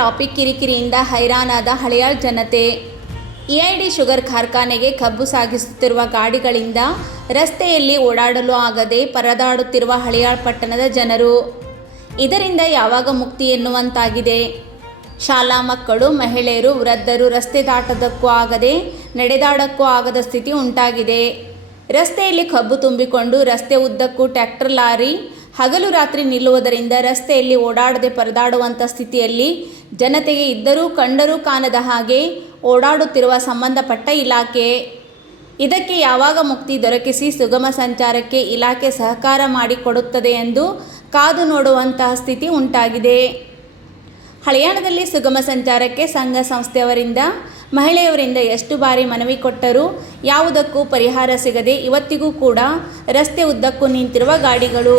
Traffic ಕಿರಿಕಿರಿಯಿಂದ ಹೈರಾಣಾದ Haliyal ಜನತೆ. EID sugar ಕಾರ್ಖಾನೆಗೆ ಕಬ್ಬು ಸಾಗಿಸುತ್ತಿರುವ ಗಾಡಿಗಳಿಂದ ರಸ್ತೆಯಲ್ಲಿ ಓಡಾಡಲು ಆಗದೆ ಪರದಾಡುತ್ತಿರುವ ಹಳಿಯಾಳ್ ಪಟ್ಟಣದ ಜನರು. ಇದರಿಂದ ಯಾವಾಗ ಮುಕ್ತಿ ಎನ್ನುವಂತಾಗಿದೆ. ಶಾಲಾ ಮಕ್ಕಳು, ಮಹಿಳೆಯರು, ವೃದ್ಧರು ರಸ್ತೆ ದಾಟೋದಕ್ಕೂ ಆಗದೆ ನಡೆದಾಡೋಕ್ಕೂ ಆಗದ ಸ್ಥಿತಿ ಉಂಟಾಗಿದೆ. ರಸ್ತೆಯಲ್ಲಿ ಕಬ್ಬು ತುಂಬಿಕೊಂಡು ರಸ್ತೆ ಉದ್ದಕ್ಕೂ ಟ್ರ್ಯಾಕ್ಟರ್, ಲಾರಿ ಹಗಲು ರಾತ್ರಿ ನಿಲ್ಲುವುದರಿಂದ ರಸ್ತೆಯಲ್ಲಿ ಓಡಾಡದೆ ಪರದಾಡುವಂಥ ಸ್ಥಿತಿಯಲ್ಲಿ ಜನತೆಗೆ ಇದ್ದರೂ ಕಂಡರೂ ಕಾಣದ ಹಾಗೆ ಓಡಾಡುತ್ತಿರುವ ಸಂಬಂಧಪಟ್ಟ ಇಲಾಖೆ. ಇದಕ್ಕೆ ಯಾವಾಗ ಮುಕ್ತಿ ದೊರಕಿಸಿ ಸುಗಮ ಸಂಚಾರಕ್ಕೆ ಇಲಾಖೆ ಸಹಕಾರ ಮಾಡಿಕೊಡುತ್ತದೆ ಎಂದು ಕಾದು ನೋಡುವಂತಹ ಸ್ಥಿತಿ ಉಂಟಾಗಿದೆ. ಹಳಿಯಾಳದಲ್ಲಿ ಸುಗಮ ಸಂಚಾರಕ್ಕೆ ಸಂಘ ಸಂಸ್ಥೆಯವರಿಂದ, ಮಹಿಳೆಯರಿಂದ ಎಷ್ಟು ಬಾರಿ ಮನವಿ ಕೊಟ್ಟರೂ ಯಾವುದಕ್ಕೂ ಪರಿಹಾರ ಸಿಗದೆ ಇವತ್ತಿಗೂ ಕೂಡ ರಸ್ತೆ ಉದ್ದಕ್ಕೂ ನಿಂತಿರುವ ಗಾಡಿಗಳು.